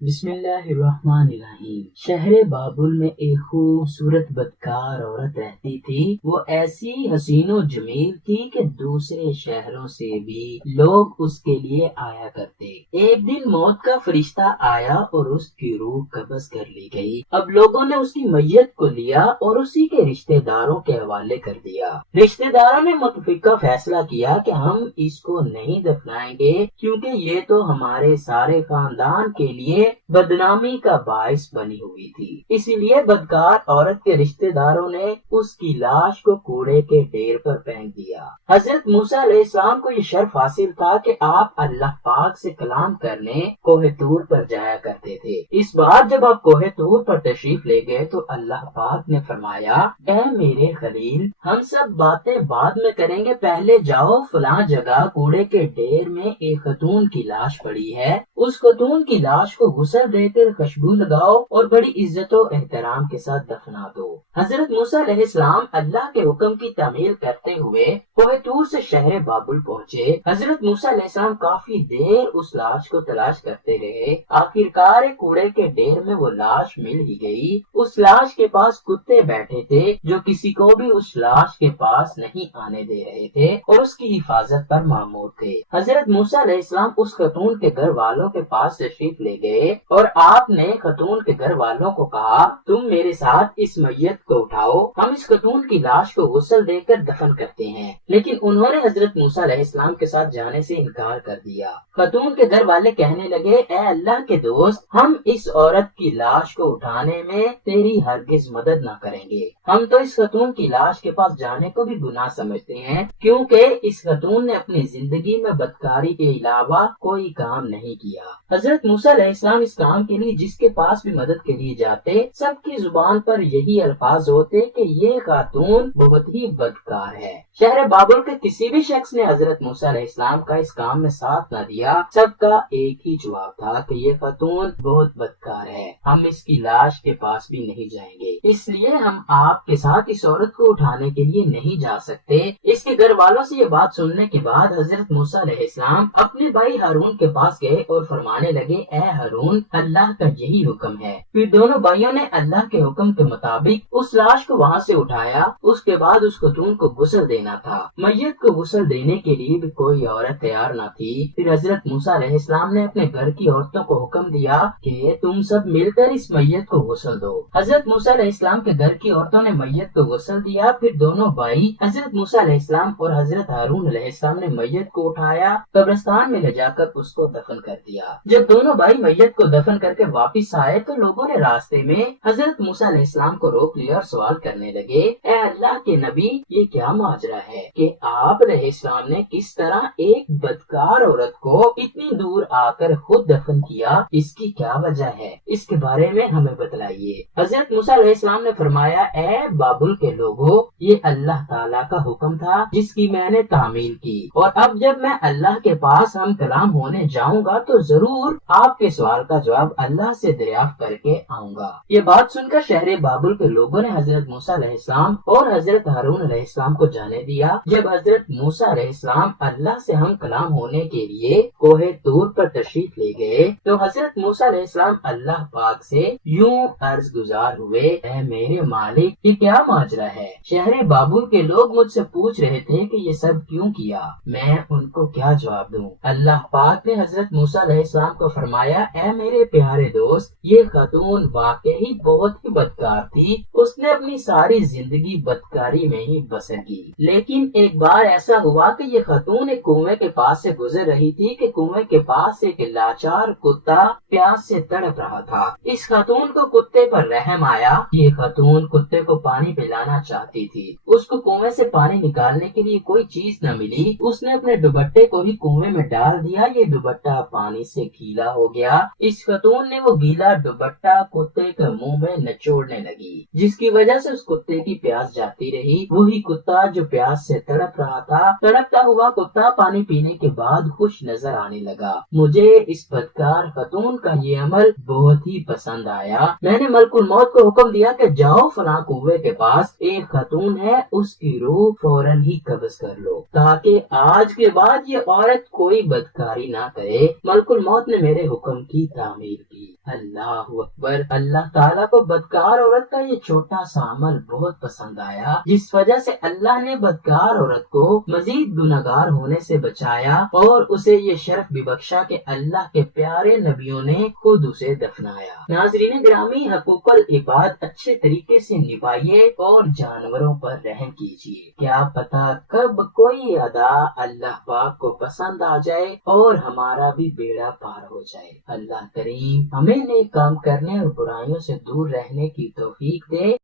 بسم اللہ الرحمن الرحیم۔ شہر بابل میں ایک خوبصورت بدکار عورت رہتی تھی۔ وہ ایسی حسین و جمیل تھی کہ دوسرے شہروں سے بھی لوگ اس کے لیے آیا کرتے۔ ایک دن موت کا فرشتہ آیا اور اس کی روح قبض کر لی گئی۔ اب لوگوں نے اس کی میت کو لیا اور اسی کے رشتہ داروں کے حوالے کر دیا۔ رشتہ داروں نے متفقہ فیصلہ کیا کہ ہم اس کو نہیں دفنائیں گے، کیونکہ یہ تو ہمارے سارے خاندان کے لیے بدنامی کا باعث بنی ہوئی تھی۔ اسی لیے بدکار عورت کے رشتہ داروں نے اس کی لاش کو کوڑے کے ڈھیر پر پھینک دیا۔ حضرت موسیٰ علیہ السلام کو یہ شرف حاصل تھا کہ آپ اللہ پاک سے کلام کرنے کوہ طور پر جایا کرتے تھے۔ اس بار جب آپ کوہ طور پر تشریف لے گئے تو اللہ پاک نے فرمایا، اے میرے خلیل، ہم سب باتیں بعد میں کریں گے، پہلے جاؤ فلاں جگہ کوڑے کے ڈھیر میں ایک خاتون کی لاش پڑی ہے، اس خاتون کی لاش کو غسل دے کر خوشبو لگاؤ اور بڑی عزت و احترام کے ساتھ دفنا دو۔ حضرت موسیٰ علیہ السلام اللہ کے حکم کی تعمیل کرتے ہوئے کوہ طور سے شہر بابل پہنچے۔ حضرت موسیٰ علیہ السلام کافی دیر اس لاش کو تلاش کرتے رہے۔ آخرکار کوڑے کے ڈھیر میں وہ لاش مل ہی گئی۔ اس لاش کے پاس کتے بیٹھے تھے جو کسی کو بھی اس لاش کے پاس نہیں آنے دے رہے تھے اور اس کی حفاظت پر مامور تھے۔ حضرت موسیٰ علیہ السلام اس خاتون کے گھر والوں کے پاس تشریف لے گئے اور آپ نے خاتون کے گھر والوں کو کہا، تم میرے ساتھ اس میت کو اٹھاؤ، ہم اس خاتون کی لاش کو غسل دے کر دفن کرتے ہیں۔ لیکن انہوں نے حضرت موسیٰ علیہ السلام کے ساتھ جانے سے انکار کر دیا۔ خاتون کے گھر والے کہنے لگے، اے اللہ کے دوست، ہم اس عورت کی لاش کو اٹھانے میں تیری ہرگز مدد نہ کریں گے۔ ہم تو اس خاتون کی لاش کے پاس جانے کو بھی گناہ سمجھتے ہیں، کیونکہ اس خاتون نے اپنی زندگی میں بدکاری کے علاوہ کوئی کام نہیں کیا۔ حضرت موسیٰ علیہ السلام اس کام کے لیے جس کے پاس بھی مدد کے لیے جاتے، سب کی زبان پر یہی الفاظ ہوتے کہ یہ خاتون بہت ہی بدکار ہے۔ شہر بابل کے کسی بھی شخص نے حضرت موسیٰ علیہ السلام کا اس کام میں ساتھ نہ دیا۔ سب کا ایک ہی جواب تھا کہ یہ خاتون بہت بدکار ہے، ہم اس کی لاش کے پاس بھی نہیں جائیں گے، اس لیے ہم آپ کے ساتھ اس عورت کو اٹھانے کے لیے نہیں جا سکتے۔ اس کے گھر والوں سے یہ بات سننے کے بعد حضرت موسیٰ علیہ السلام اپنے بھائی ہارون کے پاس گئے اور فرمانے لگے، اے ہارون، اللہ کا یہی حکم ہے۔ پھر دونوں بھائیوں نے اللہ کے حکم کے مطابق اس لاش کو وہاں سے اٹھایا۔ اس کے بعد اس خاتون کو غسل دینا تھا۔ میت کو غسل دینے کے لیے بھی کوئی عورت تیار نہ تھی۔ پھر حضرت موسیٰ علیہ السلام نے اپنے گھر کی عورتوں کو حکم دیا کہ تم سب مل کر اس میت کو غسل دو۔ حضرت موسیٰ علیہ السلام کے گھر کی عورتوں نے میت کو غسل دیا۔ پھر دونوں بھائی حضرت موسیٰ علیہ السلام اور حضرت ہارون علیہ السلام نے میت کو اٹھایا، قبرستان میں لے جا کر اس کو دفن کر دیا۔ جب دونوں بھائی میت کو دفن کر کے واپس آئے تو لوگوں نے راستے میں حضرت موسیٰ علیہ السلام کو روک لیا اور سوال کرنے لگے، اے اللہ کے نبی، یہ کیا ماجرا ہے کہ آپ علیہ السلام نے کس طرح ایک بدکار عورت کو اتنی دور آ کر خود دفن کیا؟ اس کی کیا وجہ ہے؟ اس کے بارے میں ہمیں بتلائیے۔ حضرت موسیٰ علیہ السلام نے فرمایا، اے بابل کے لوگوں، یہ اللہ تعالیٰ کا حکم تھا جس کی میں نے تعمیل کی، اور اب جب میں اللہ کے پاس ہم کلام ہونے جاؤں گا تو ضرور آپ کے سوال کا جواب اللہ سے دریافت کر کے آؤں گا۔ یہ بات سن کر شہر بابل کے لوگوں نے حضرت موسیٰ علیہ السلام اور حضرت ہارون علیہ السلام کو جانے دیا۔ جب حضرت موسیٰ علیہ السلام اللہ سے ہم کلام ہونے کے لیے کوہ طور پر تشریف لے گئے تو حضرت موسیٰ علیہ السلام اللہ پاک سے یوں عرض گزار ہوئے، اے میرے مالک، یہ کیا ماجرا ہے؟ شہر بابل کے لوگ مجھ سے پوچھ رہے تھے کہ یہ سب کیوں کیا، میں ان کو کیا جواب دوں؟ اللہ پاک نے حضرت موسیٰ علیہ السلام کو فرمایا، اے میرے پیارے دوست، یہ خاتون واقعی بہت ہی بدکار تھی، اس نے اپنی ساری زندگی بدکاری میں ہی بسر کی۔ لیکن ایک بار ایسا ہوا کہ یہ خاتون ایک کنویں کے پاس سے گزر رہی تھی کہ کنویں کے پاس ایک لاچار کتا پیاس سے تڑپ رہا تھا۔ اس خاتون کو کتے پر رحم آیا۔ یہ خاتون کتے کو پانی پلانا چاہتی تھی، اس کو کنویں سے پانی نکالنے کے لیے کوئی چیز نہ ملی، اس نے اپنے دوپٹے کو ہی کنویں میں ڈال دیا، یہ دوپٹہ پانی سے گیلا ہو گیا۔ اس خاتون نے وہ گیلا دوپٹہ کتے کے منہ میں نچوڑنے لگی، جس کی وجہ سے اس کتے کی پیاس جاتی رہی۔ وہی کتا جو پیاس سے تڑپ رہا تھا، تڑپتا ہوا کتا پانی پینے کے بعد خوش نظر آنے لگا۔ مجھے اس بدکار خاتون کا یہ عمل بہت ہی پسند آیا۔ میں نے ملک الموت کو حکم دیا کہ جاؤ فلاں کنویں کے پاس ایک خاتون ہے، اس کی روح فوراً ہی قبض کر لو، تاکہ آج کے بعد یہ عورت کوئی بدکاری نہ کرے۔ ملک الموت نے میرے حکم کی تعمیر کی۔ اللہ اکبر۔ اللہ تعالیٰ کو بدکار عورت کا یہ چھوٹا سا عمل بہت پسند آیا، جس وجہ سے اللہ نے بدکار عورت کو مزید گنہگار ہونے سے بچایا اور اسے یہ شرف بھی بخشا کہ اللہ کے پیارے نبیوں نے خود اسے دفنایا۔ ناظرین گرامی، حقوق العباد اچھے طریقے سے نبھائیے اور جانوروں پر رحم کیجیے۔ کیا پتا کب کوئی ادا اللہ پاک کو پسند آ جائے اور ہمارا بھی بیڑا پار ہو جائے۔ اللہ کریم ہمیں نیک کام کرنے اور برائیوں سے دور رہنے کی توفیق دے۔